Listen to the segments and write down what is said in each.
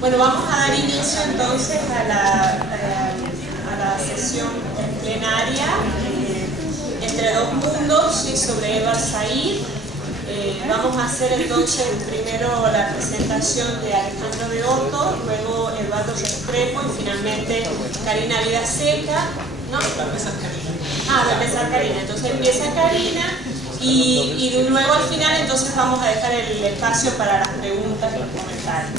Bueno, vamos a dar inicio entonces a la sesión plenaria entre dos mundos sobre Edward Said. Vamos a hacer entonces primero la presentación de Alejandro de Otto, luego Eduardo Restrepo y finalmente Karina Vidaseca. ¿No? Va a empezar Karina. Va a empezar Karina. Entonces empieza Karina y luego al final entonces vamos a dejar el espacio para las preguntas y los comentarios.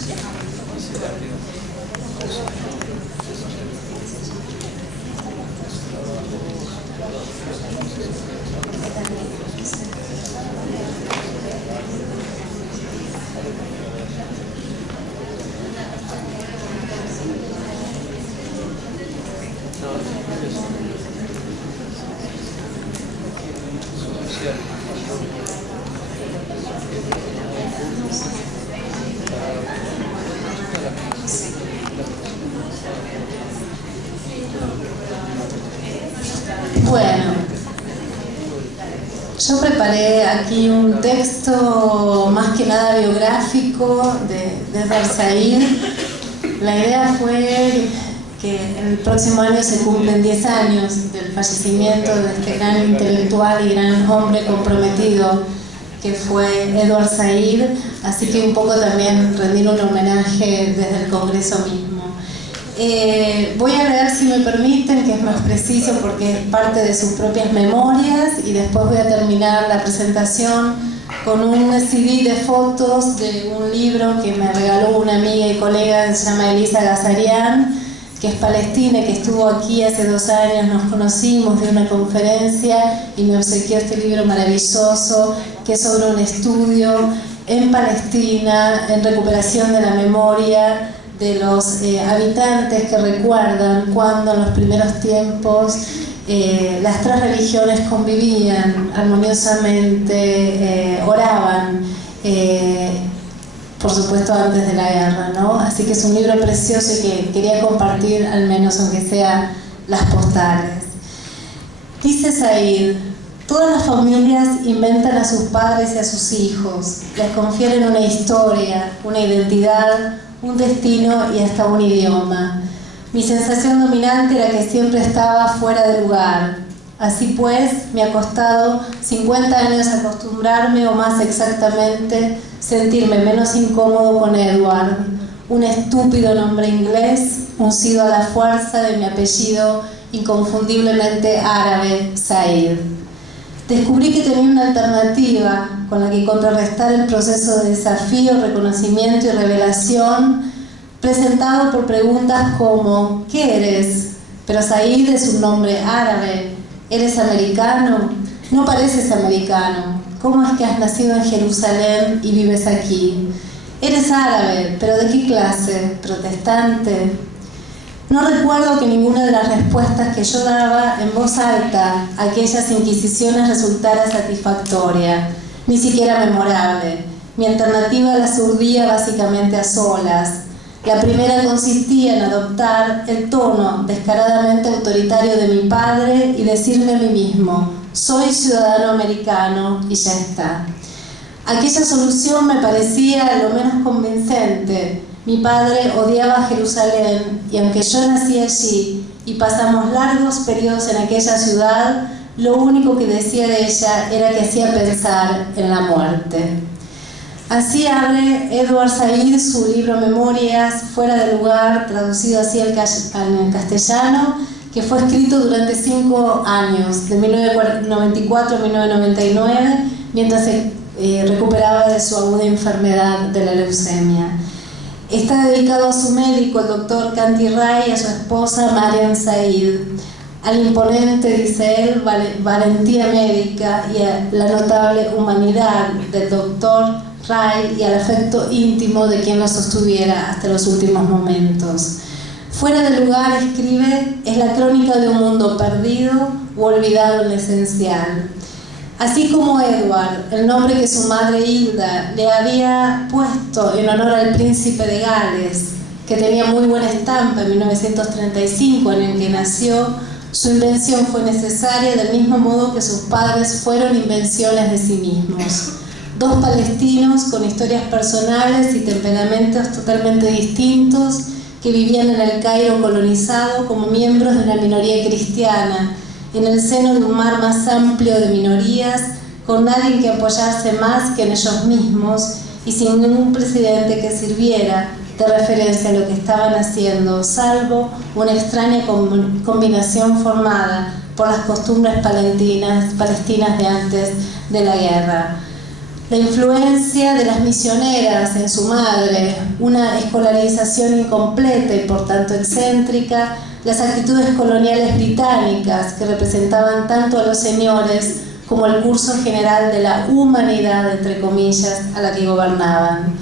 Bueno, yo preparé aquí un texto más que nada biográfico de Edward Said. La idea fue que el próximo año se cumplen 10 años del fallecimiento de este gran intelectual y gran hombre comprometido que fue Edward Said, así que un poco también rendir un homenaje desde el Congreso mismo. Voy a leer, si me permiten, que es más preciso porque es parte de sus propias memorias, y después voy a terminar la presentación con un CD de fotos de un libro que me regaló una amiga y colega que se llama Elisa Gazarian, que es palestina y que estuvo aquí hace 2 años. Nos conocimos de una conferencia y me obsequió este libro maravilloso que es sobre un estudio en Palestina, en recuperación de la memoria de los habitantes que recuerdan cuando en los primeros tiempos las 3 religiones convivían armoniosamente, oraban, por supuesto antes de la guerra, ¿no? Así que es un libro precioso y que quería compartir, al menos aunque sea las postales. Dice Said: todas las familias inventan a sus padres y a sus hijos, les confieren una historia, una identidad, un destino y hasta un idioma. Mi sensación dominante era que siempre estaba fuera de lugar. Así pues, me ha costado 50 años acostumbrarme, o más exactamente, sentirme menos incómodo con Edward, un estúpido nombre inglés, uncido a la fuerza de mi apellido inconfundiblemente árabe, Said. Descubrí que tenía una alternativa con la que contrarrestar el proceso de desafío, reconocimiento y revelación presentado por preguntas como ¿qué eres? Pero Said es un nombre árabe. ¿Eres americano? No pareces americano. ¿Cómo es que has nacido en Jerusalén y vives aquí? Eres árabe, pero ¿de qué clase? ¿Protestante? No recuerdo que ninguna de las respuestas que yo daba en voz alta a aquellas inquisiciones resultara satisfactoria, ni siquiera memorable. Mi alternativa las urdía básicamente a solas. La primera consistía en adoptar el tono descaradamente autoritario de mi padre y decirme a mí mismo: soy ciudadano americano y ya está. Aquella solución me parecía lo menos convincente. Mi padre odiaba Jerusalén y aunque yo nací allí y pasamos largos periodos en aquella ciudad, lo único que decía de ella era que hacía pensar en la muerte. Así abre Edward Said su libro Memorias fuera de lugar, traducido así al castellano, que fue escrito durante 5 años, de 1994 a 1999, mientras se recuperaba de su aguda enfermedad de la leucemia. Está dedicado a su médico, el doctor Kanti Ray, y a su esposa Marian Said, al imponente, dice él, valentía médica y a la notable humanidad del doctor Ray y al afecto íntimo de quien lo sostuviera hasta los últimos momentos. Fuera de lugar, escribe, es la crónica de un mundo perdido o olvidado en lo esencial. Así como Edward, el nombre que su madre Hilda le había puesto en honor al príncipe de Gales, que tenía muy buena estampa en 1935, en el que nació, su invención fue necesaria del mismo modo que sus padres fueron invenciones de sí mismos. Dos palestinos con historias personales y temperamentos totalmente distintos que vivían en el Cairo colonizado como miembros de una minoría cristiana, en el seno de un mar más amplio de minorías, con nadie en que apoyarse más que en ellos mismos y sin ningún presidente que sirviera de referencia a lo que estaban haciendo, salvo una extraña combinación formada por las costumbres palestinas de antes de la guerra. La influencia de las misioneras en su madre, una escolarización incompleta y por tanto excéntrica, las actitudes coloniales británicas que representaban tanto a los señores como el curso general de la humanidad, entre comillas, a la que gobernaban.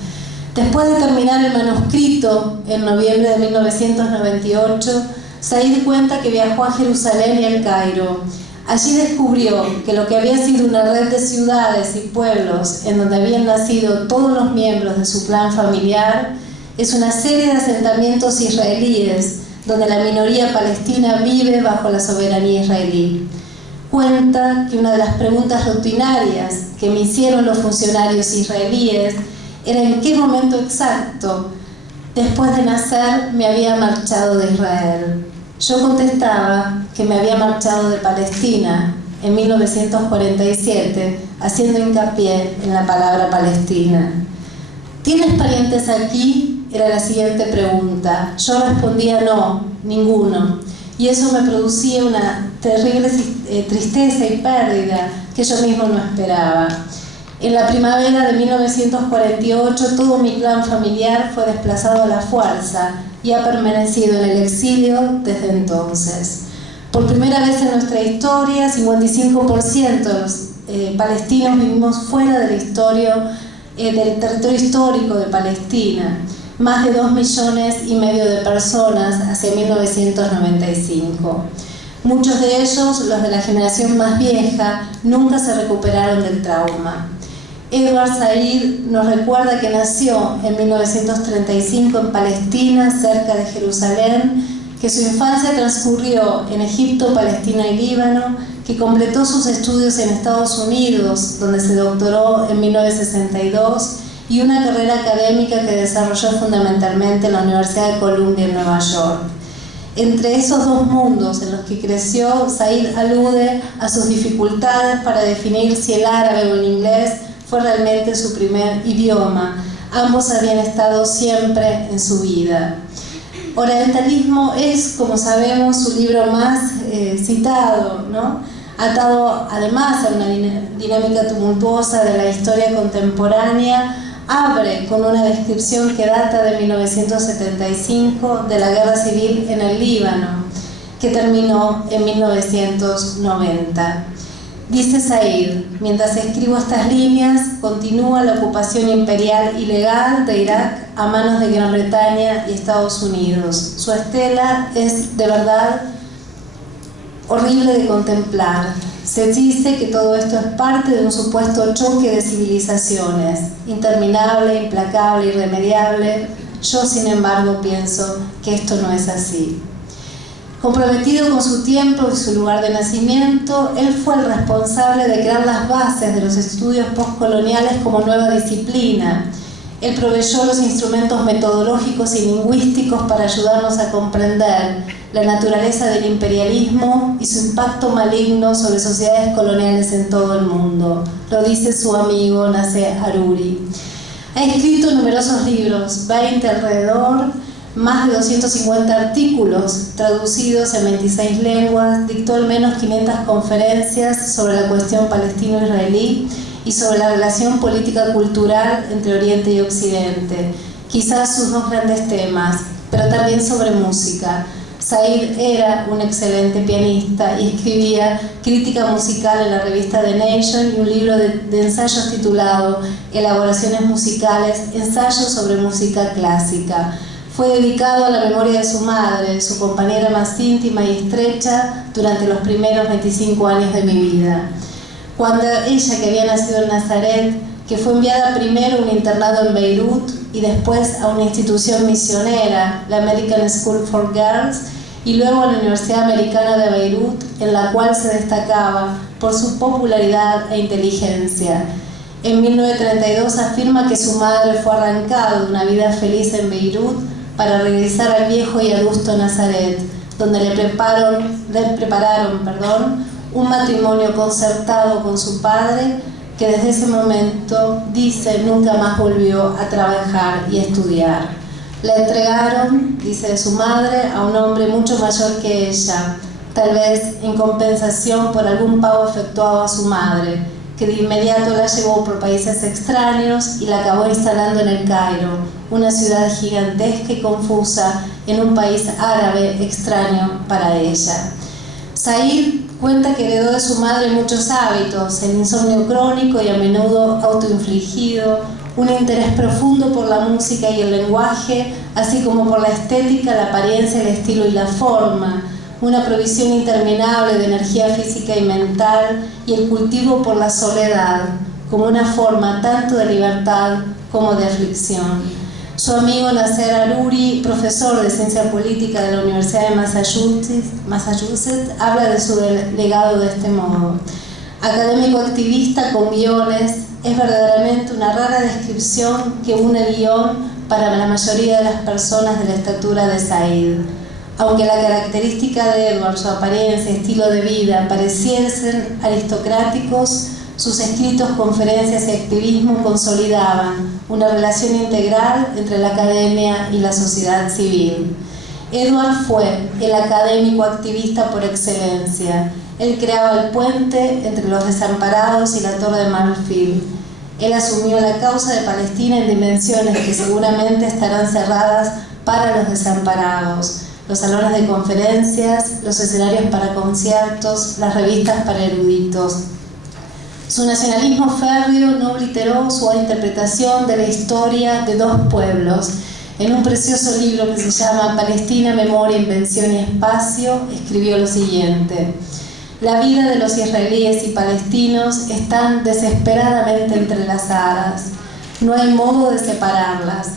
Después de terminar el manuscrito, en noviembre de 1998, Said cuenta que viajó a Jerusalén y al Cairo. Allí descubrió que lo que había sido una red de ciudades y pueblos en donde habían nacido todos los miembros de su clan familiar es una serie de asentamientos israelíes donde la minoría palestina vive bajo la soberanía israelí. Cuenta que una de las preguntas rutinarias que me hicieron los funcionarios israelíes era en qué momento exacto, después de nacer, me había marchado de Israel. Yo contestaba que me había marchado de Palestina en 1947, haciendo hincapié en la palabra Palestina. ¿Tienes parientes aquí? Era la siguiente pregunta. Yo respondía no, ninguno. Y eso me producía una terrible tristeza y pérdida que yo mismo no esperaba. En la primavera de 1948, todo mi clan familiar fue desplazado a la fuerza y ha permanecido en el exilio desde entonces. Por primera vez en nuestra historia, 55% de los palestinos vivimos fuera del territorio histórico de Palestina. Más de 2,5 millones de personas hacia 1995. Muchos de ellos, los de la generación más vieja, nunca se recuperaron del trauma. Edward Said nos recuerda que nació en 1935 en Palestina, cerca de Jerusalén, que su infancia transcurrió en Egipto, Palestina y Líbano, que completó sus estudios en Estados Unidos, donde se doctoró en 1962, y una carrera académica que desarrolló fundamentalmente en la Universidad de Columbia en Nueva York. Entre esos dos mundos en los que creció, Said alude a sus dificultades para definir si el árabe o el inglés fue realmente su primer idioma. Ambos habían estado siempre en su vida. Orientalismo es, como sabemos, su libro más citado, ¿no? Atado además a una dinámica tumultuosa de la historia contemporánea, abre con una descripción que data de 1975 de la guerra civil en el Líbano, que terminó en 1990. Dice Said: mientras escribo estas líneas, continúa la ocupación imperial ilegal de Irak a manos de Gran Bretaña y Estados Unidos. Su estela es de verdad horrible de contemplar. Se dice que todo esto es parte de un supuesto choque de civilizaciones, interminable, implacable, irremediable. Yo, sin embargo, pienso que esto no es así. Comprometido con su tiempo y su lugar de nacimiento, él fue el responsable de crear las bases de los estudios postcoloniales como nueva disciplina. Él proveyó los instrumentos metodológicos y lingüísticos para ayudarnos a comprender la naturaleza del imperialismo y su impacto maligno sobre sociedades coloniales en todo el mundo. Lo dice su amigo Nasseh Haruri. Ha escrito numerosos libros, 20 alrededor, más de 250 artículos traducidos en 26 lenguas, dictó al menos 500 conferencias sobre la cuestión palestino-israelí y sobre la relación política-cultural entre Oriente y Occidente, quizás sus dos grandes temas, pero también sobre música. Said era un excelente pianista y escribía crítica musical en la revista The Nation y un libro de ensayos titulado Elaboraciones musicales, ensayos sobre música clásica. Fue dedicado a la memoria de su madre, su compañera más íntima y estrecha durante los primeros 25 años de mi vida. Cuando ella, que había nacido en Nazaret, que fue enviada primero a un internado en Beirut y después a una institución misionera, la American School for Girls, y luego a la Universidad Americana de Beirut, en la cual se destacaba por su popularidad e inteligencia. En 1932 afirma que su madre fue arrancada de una vida feliz en Beirut para regresar al viejo y adusto Nazaret, donde le prepararon un matrimonio concertado con su padre, que desde ese momento, dice, nunca más volvió a trabajar y a estudiar. La entregaron, dice de su madre, a un hombre mucho mayor que ella, tal vez en compensación por algún pago efectuado a su madre, que de inmediato la llevó por países extraños y la acabó instalando en el Cairo, una ciudad gigantesca y confusa en un país árabe extraño para ella. Said cuenta que heredó de su madre muchos hábitos, el insomnio crónico y a menudo autoinfligido, un interés profundo por la música y el lenguaje, así como por la estética, la apariencia, el estilo y la forma, una provisión interminable de energía física y mental y el cultivo por la soledad, como una forma tanto de libertad como de aflicción. Su amigo Nasser Aruri, profesor de ciencia política de la Universidad de Massachusetts, habla de su legado de este modo. Académico activista con guiones, es verdaderamente una rara descripción que une guión para la mayoría de las personas de la estatura de Said. Aunque la característica de Edward, su apariencia, estilo de vida, pareciesen aristocráticos, sus escritos, conferencias y activismo consolidaban una relación integral entre la academia y la sociedad civil. Edward fue el académico activista por excelencia. Él creaba el puente entre los desamparados y la Torre de Marfil. Él asumió la causa de Palestina en dimensiones que seguramente estarán cerradas para los desamparados: los salones de conferencias, los escenarios para conciertos, las revistas para eruditos. Su nacionalismo férreo no obliteró su interpretación de la historia de dos pueblos. En un precioso libro que se llama Palestina, Memoria, Invención y Espacio, escribió lo siguiente: la vida de los israelíes y palestinos están desesperadamente entrelazadas. No hay modo de separarlas.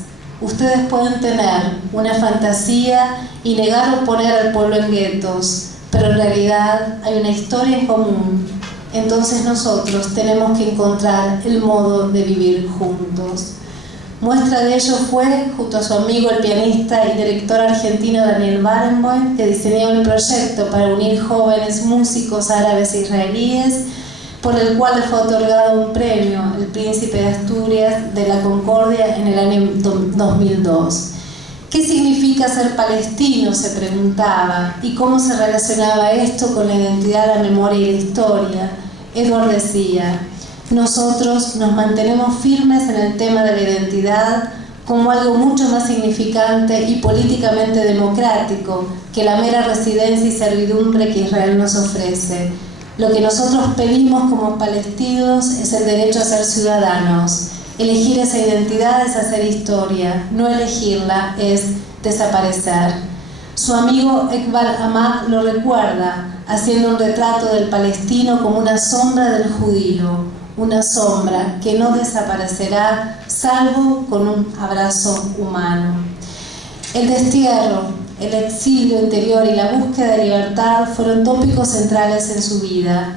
Ustedes pueden tener una fantasía y negar o poner al pueblo en guetos, pero en realidad hay una historia en común. Entonces nosotros tenemos que encontrar el modo de vivir juntos. Muestra de ello fue, junto a su amigo el pianista y director argentino Daniel Barenboim, que diseñó el proyecto para unir jóvenes músicos árabes e israelíes, por el cual le fue otorgado un premio, el Príncipe de Asturias de la Concordia, en el año 2002. ¿Qué significa ser palestino?, se preguntaba, y cómo se relacionaba esto con la identidad, la memoria y la historia. Edward decía: nosotros nos mantenemos firmes en el tema de la identidad como algo mucho más significante y políticamente democrático que la mera residencia y servidumbre que Israel nos ofrece. Lo que nosotros pedimos como palestinos es el derecho a ser ciudadanos. Elegir esa identidad es hacer historia, no elegirla es desaparecer. Su amigo Ekbal Ahmad lo recuerda, haciendo un retrato del palestino como una sombra del judío, una sombra que no desaparecerá salvo con un abrazo humano. El destierro, el exilio interior y la búsqueda de libertad fueron tópicos centrales en su vida.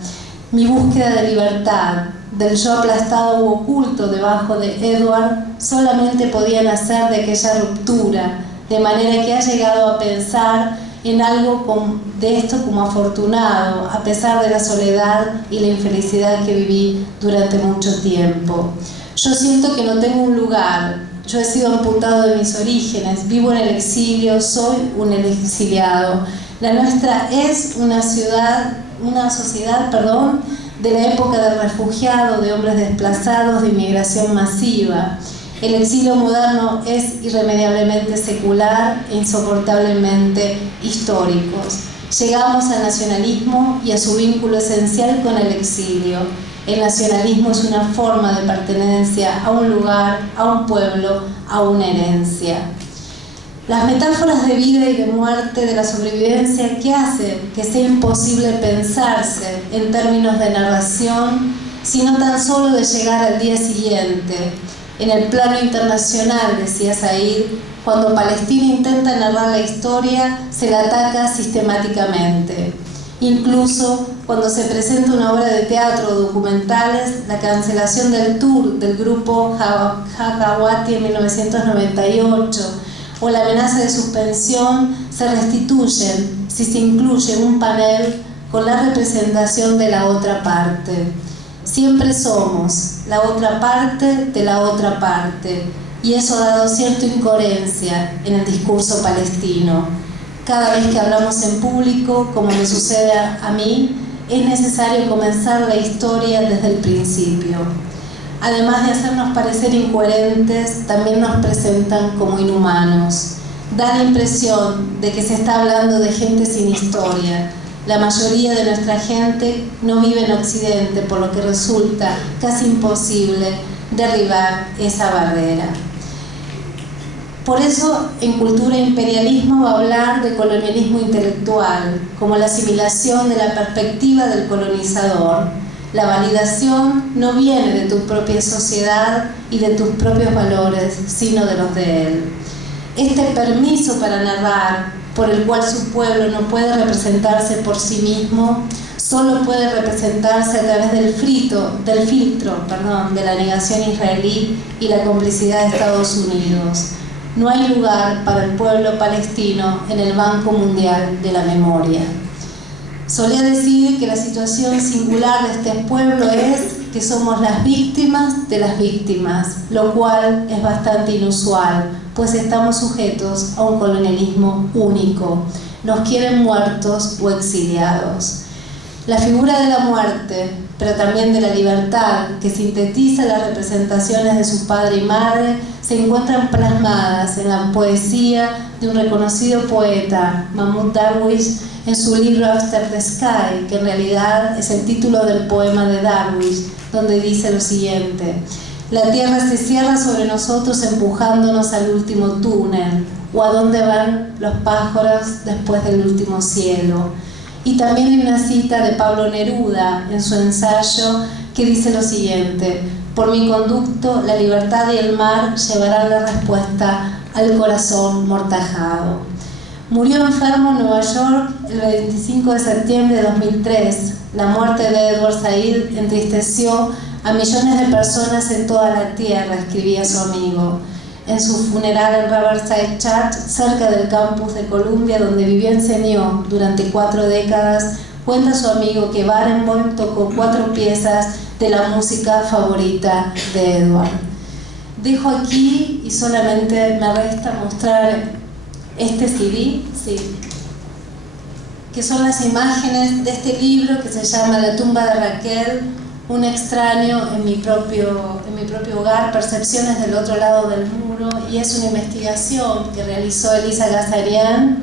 Mi búsqueda de libertad, del yo aplastado u oculto debajo de Edward, solamente podía nacer de aquella ruptura, de manera que ha llegado a pensar en algo de esto como afortunado, a pesar de la soledad y la infelicidad que viví durante mucho tiempo. Yo siento que no tengo un lugar. Yo he sido amputado de mis orígenes, vivo en el exilio, soy un exiliado. La nuestra es una sociedad, de la época del refugiado, de hombres desplazados, de inmigración masiva. El exilio moderno es irremediablemente secular e insoportablemente histórico. Llegamos al nacionalismo y a su vínculo esencial con el exilio. El nacionalismo es una forma de pertenencia a un lugar, a un pueblo, a una herencia. Las metáforas de vida y de muerte, de la sobrevivencia, ¿qué hacen que sea imposible pensarse en términos de narración, sino tan solo de llegar al día siguiente? En el plano internacional, decía Said, cuando Palestina intenta narrar la historia, se la ataca sistemáticamente. Incluso cuando se presenta una obra de teatro o documentales, la cancelación del tour del grupo Hakawati en 1998 o la amenaza de suspensión se restituyen si se incluye un panel con la representación de la otra parte. Siempre somos la otra parte de la otra parte, y eso ha dado cierta incoherencia en el discurso palestino. Cada vez que hablamos en público, como me sucede a mí, es necesario comenzar la historia desde el principio. Además de hacernos parecer incoherentes, también nos presentan como inhumanos. Da la impresión de que se está hablando de gente sin historia. La mayoría de nuestra gente no vive en Occidente, por lo que resulta casi imposible derribar esa barrera. Por eso, en Cultura e Imperialismo va a hablar de colonialismo intelectual, como la asimilación de la perspectiva del colonizador. La validación no viene de tu propia sociedad y de tus propios valores, sino de los de él. Este permiso para narrar, por el cual su pueblo no puede representarse por sí mismo, solo puede representarse a través del filtro de la negación israelí y la complicidad de Estados Unidos. No hay lugar para el pueblo palestino en el Banco Mundial de la Memoria. Solía decir que la situación singular de este pueblo es que somos las víctimas de las víctimas, lo cual es bastante inusual, pues estamos sujetos a un colonialismo único. Nos quieren muertos o exiliados. La figura de la muerte, pero también de la libertad, que sintetiza las representaciones de su padre y madre, se encuentran plasmadas en la poesía de un reconocido poeta, Mahmoud Darwish, en su libro After the Sky, que en realidad es el título del poema de Darwish, donde dice lo siguiente: la tierra se cierra sobre nosotros empujándonos al último túnel, o a dónde van los pájaros después del último cielo. Y también hay una cita de Pablo Neruda en su ensayo que dice lo siguiente: por mi conducto, la libertad y el mar llevarán la respuesta al corazón mortajado. Murió enfermo en Nueva York el 25 de septiembre de 2003. La muerte de Edward Said entristeció a millones de personas en toda la tierra, escribía su amigo. En su funeral en Riverside Church, cerca del campus de Columbia, donde vivió y enseñó durante 4 décadas, cuenta su amigo que Barenboim tocó 4 piezas de la música favorita de Edward. Dejo aquí y solamente me resta mostrar este CD, sí, que son las imágenes de este libro que se llama La tumba de Raquel, un extraño en mi propio hogar, percepciones del otro lado del muro, y es una investigación que realizó Elisa Gazarian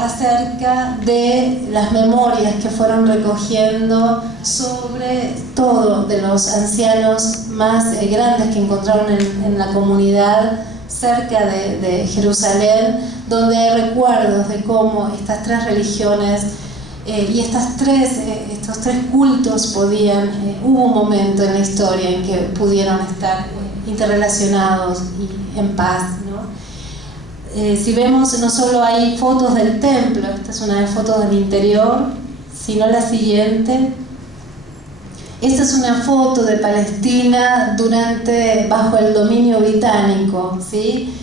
acerca de las memorias que fueron recogiendo sobre todo de los ancianos más grandes que encontraron en la comunidad cerca de Jerusalén, donde hay recuerdos de cómo estas 3 religiones y estos 3 cultos podían, hubo un momento en la historia en que pudieron estar interrelacionados y en paz, ¿no? Si vemos, no solo hay fotos del templo, esta es una de las fotos del interior, sino la siguiente. Esta es una foto de Palestina bajo el dominio británico, ¿sí?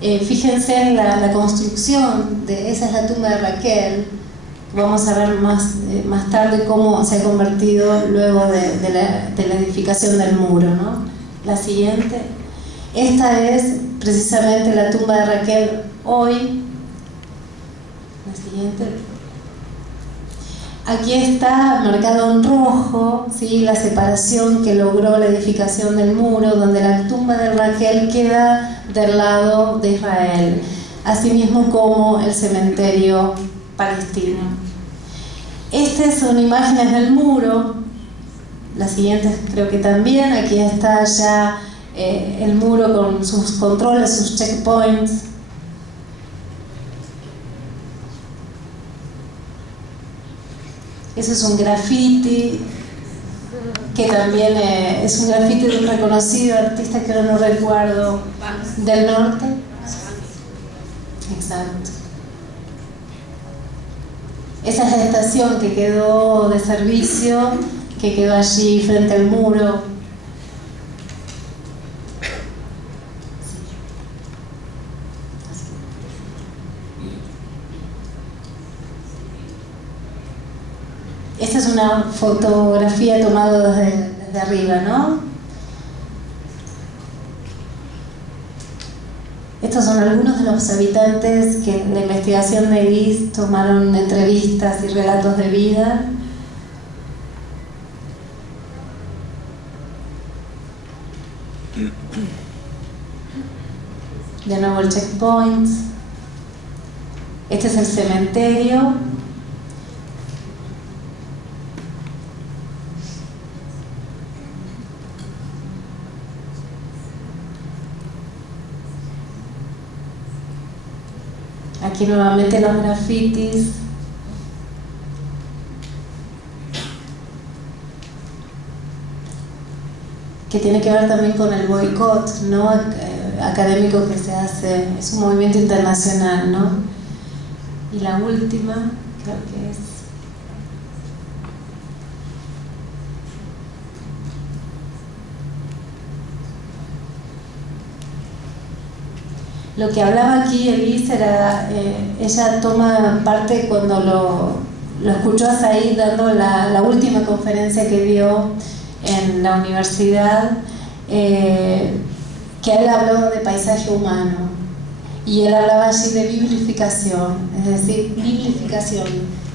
Fíjense en la construcción esa es la tumba de Raquel. Vamos a ver más tarde cómo se ha convertido luego de la edificación del muro, ¿no? La siguiente. Esta es precisamente la tumba de Raquel hoy. La siguiente. Aquí está marcado en rojo, ¿sí?, la separación que logró la edificación del muro, donde la tumba de Raquel queda del lado de Israel, asimismo como el cementerio palestino. Estas son imágenes del muro, las siguientes creo que también. Aquí está ya el muro con sus controles, sus checkpoints. Ese es un graffiti que también es un graffiti de un reconocido artista que ahora no recuerdo, del norte. Exacto. Esa es la estación que quedó de servicio, que quedó allí frente al muro. Esta es una fotografía tomada desde arriba, ¿no? Estos son algunos de los habitantes que en la investigación de Edith tomaron entrevistas y relatos de vida. De nuevo el checkpoint. Este es el cementerio. Aquí nuevamente los grafitis. Que tiene que ver también con el boicot, ¿no? Académico que se hace, es un movimiento internacional, ¿no? Y la última, creo que es... Lo que hablaba aquí Elise era, ella toma parte cuando lo escuchó a Said dando la última conferencia que dio en la universidad, que él habló de paisaje humano y él hablaba allí de biblificación, es decir, biblificación,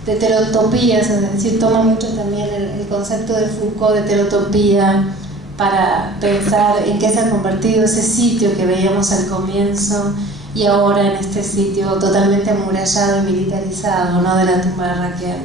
de heterotopías, es decir, toma mucho también el concepto de Foucault de heterotopía para pensar en qué se ha convertido ese sitio que veíamos al comienzo y ahora en este sitio totalmente amurallado y militarizado, ¿no? De la tumba de Raquel.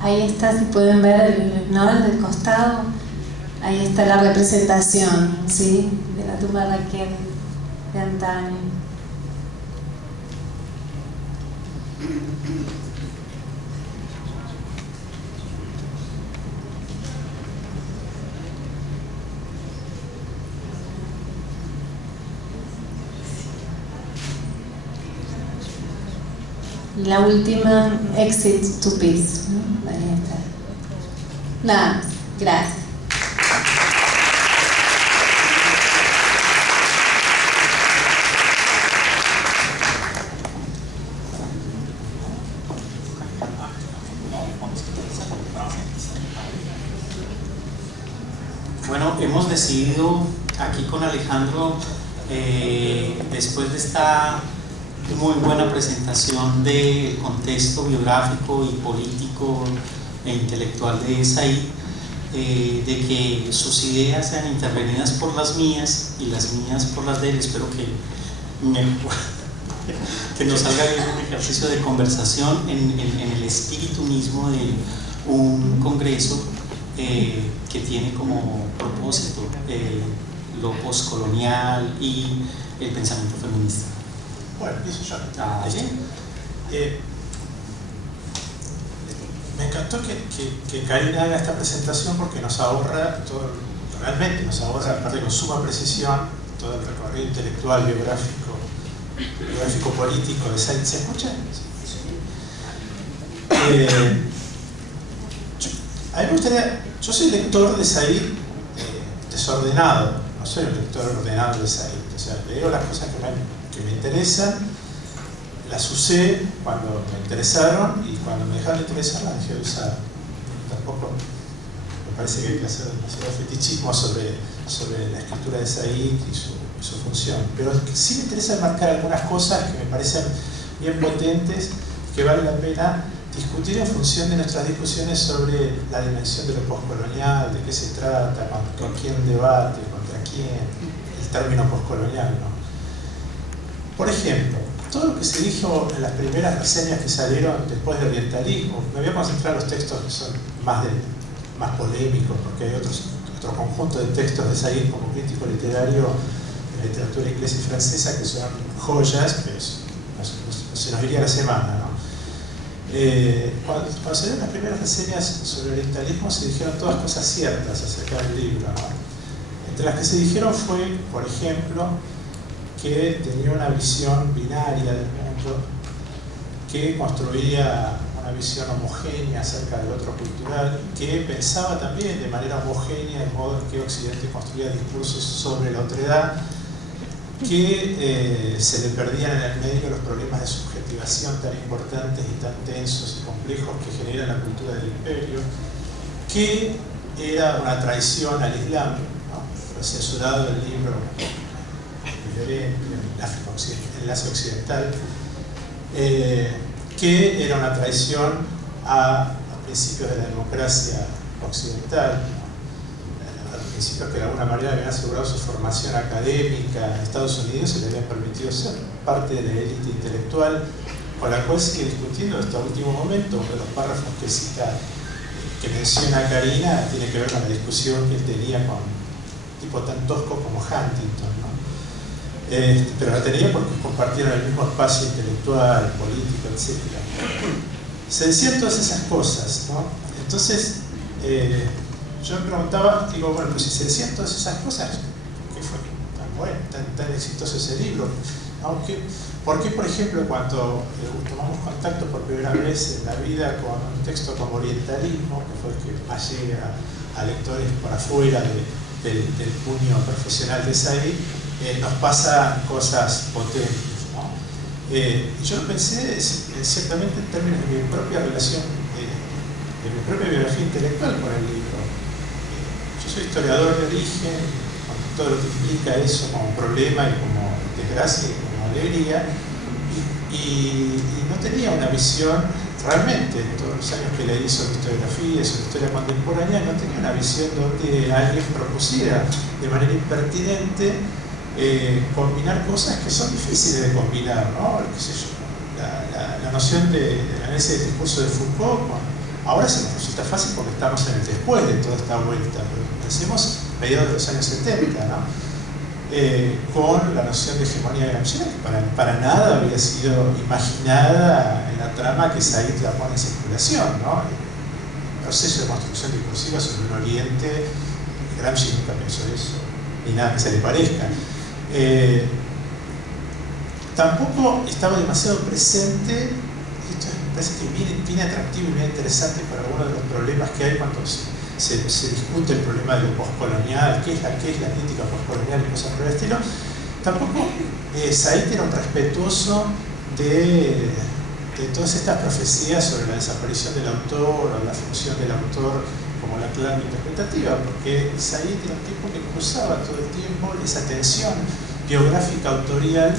Ahí está, si pueden ver, ¿no? El del costado, ahí está la representación, ¿sí? De la tumba de Raquel de antaño. Y la última, exit to peace, ¿no? Ahí está. Nada, gracias. Bueno, hemos decidido aquí con Alejandro, después de esta muy buena presentación del contexto biográfico y político e intelectual de Said, de que sus ideas sean intervenidas por las mías y las mías por las de él. Espero que nos salga bien un ejercicio de conversación en el espíritu mismo de un congreso que tiene como propósito lo postcolonial y el pensamiento feminista. Bueno, empiezo yo. Me encantó que Karina haga esta presentación porque nos ahorra realmente nos ahorra, aparte con suma precisión, todo el recorrido intelectual, biográfico político de Said. ¿Se escucha? A mí me gustaría, yo soy lector de Said desordenado, no soy un lector ordenado de Said, o sea, leo las cosas que me interesan, las usé cuando me interesaron y cuando me dejaron de interesar las dejé de usar. Tampoco me parece que hay que hacer demasiado fetichismo sobre la escritura de Said y su función, pero sí me interesa marcar algunas cosas que me parecen bien potentes, que vale la pena discutir en función de nuestras discusiones sobre la dimensión de lo postcolonial, de qué se trata, con quién debate, contra quién, el término postcolonial, ¿no? Por ejemplo, todo lo que se dijo en las primeras reseñas que salieron después de Orientalismo, me voy a concentrar en los textos que son más polémicos, porque hay otro conjunto de textos de Said como crítico literario de literatura inglesa y francesa que son joyas, que se nos iría la semana, ¿no? Cuando salieron las primeras reseñas sobre Orientalismo se dijeron todas cosas ciertas acerca del libro, ¿no? Entre las que se dijeron fue, por ejemplo, que tenía una visión binaria del mundo, que construía una visión homogénea acerca del otro cultural, que pensaba también de manera homogénea el modo en que Occidente construía discursos sobre la otredad, que se le perdían en el medio los problemas de subjetivación tan importantes y tan tensos y complejos que genera la cultura del imperio, que era una traición al Islam, ¿no? Fue censurado el libro en Asia Occidental, que era una traición a los principios de la democracia occidental, ¿no? A los principios que de alguna manera habían asegurado su formación académica en Estados Unidos y le habían permitido ser parte de la élite intelectual, con la cual sigue discutiendo hasta el último momento. Uno de los párrafos que cita, que menciona Karina, tiene que ver con la discusión que él tenía con un tipo tan tosco como Huntington, ¿no? Pero la tenía porque compartieron el mismo espacio intelectual, político, etc. Se decían todas esas cosas, ¿no? Entonces, yo me preguntaba, digo, bueno, pues si se decían todas esas cosas, ¿por qué fue tan bueno, tan exitoso ese libro? ¿Por qué, por ejemplo, cuando tomamos contacto por primera vez en la vida con un texto como Orientalismo, que fue el que más llega a lectores por afuera del puño profesional de Said, nos pasan cosas potentes, ¿no? Yo lo pensé ciertamente en términos de mi propia relación, de mi propia biografía intelectual con el libro. Yo soy historiador de origen, con todo lo que implica eso como problema y como desgracia y como alegría, y no tenía una visión, realmente, en todos los años que leí sobre historiografía, sobre historia contemporánea, no tenía una visión donde alguien propusiera de manera impertinente combinar cosas que son difíciles de combinar, ¿no? ¿Qué sé yo? La noción de análisis del discurso de Foucault, ahora se nos resulta fácil porque estamos en el después de toda esta vuelta, pero pensemos mediados de los años 70, ¿no? Con la noción de hegemonía gramsciana, que para nada había sido imaginada en la trama que Said la pone en circulación, ¿no? El proceso de construcción discursiva sobre un Oriente, Gramsci nunca pensó eso, ni nada que se le parezca. Tampoco estaba demasiado presente, y esto me parece que viene atractivo y bien interesante para algunos de los problemas que hay cuando se discute el problema de lo postcolonial, qué es la crítica postcolonial y cosas por el estilo. Tampoco Said era un respetuoso de todas estas profecías sobre la desaparición del autor o la función del autor como la clave interpretativa, porque Said era un tipo que cruzaba todo el tiempo esa tensión biográfica autorial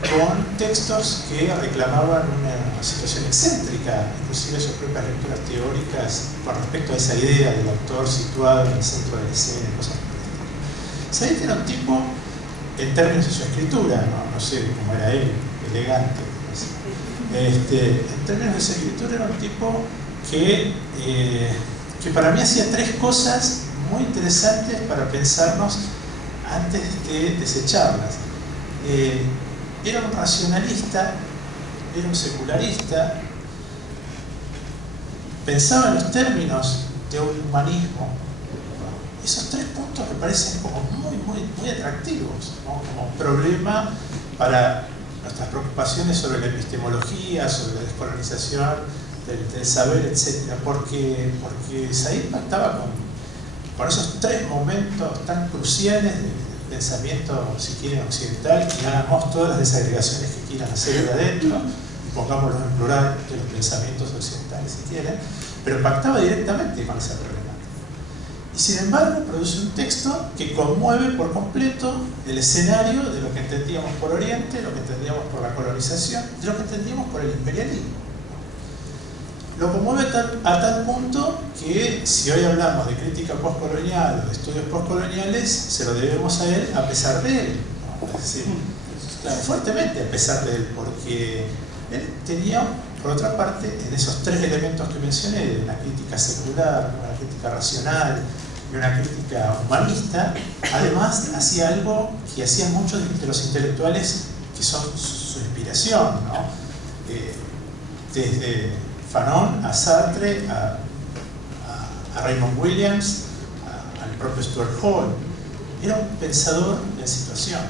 con textos que reclamaban una situación excéntrica, inclusive sus propias lecturas teóricas con respecto a esa idea del autor situado en el centro de la escena y cosas por el estilo. Said era un tipo, en términos de su escritura, no sé cómo era él, elegante, en términos de su escritura era un tipo que para mí hacía tres cosas muy interesantes para pensarnos antes de desecharlas. Era un racionalista, era un secularista, pensaba en los términos de un humanismo. Esos tres puntos me parecen como muy atractivos, ¿no? Como problema para nuestras preocupaciones sobre la epistemología, sobre la descolonización del saber, etc. Porque Said pactaba con esos tres momentos tan cruciales del pensamiento, si quieren, occidental, y hagamos todas las desagregaciones que quieran hacer de adentro, y pongámoslos en plural de los pensamientos occidentales, si quieren, pero pactaba directamente con esa problemática. Y sin embargo, produce un texto que conmueve por completo el escenario de lo que entendíamos por Oriente, lo que entendíamos por la colonización, de lo que entendíamos por el imperialismo. Lo conmueve a tal punto que si hoy hablamos de crítica postcolonial o de estudios postcoloniales, se lo debemos a él a pesar de él, ¿no? Es decir, fuertemente a pesar de él, porque él tenía, por otra parte, en esos tres elementos que mencioné, de una crítica secular, una crítica racional y una crítica humanista, además hacía algo que hacían muchos de los intelectuales que son su inspiración, ¿no? Desde Fanon a Sartre, a Raymond Williams, al propio Stuart Hall. Era un pensador de situación.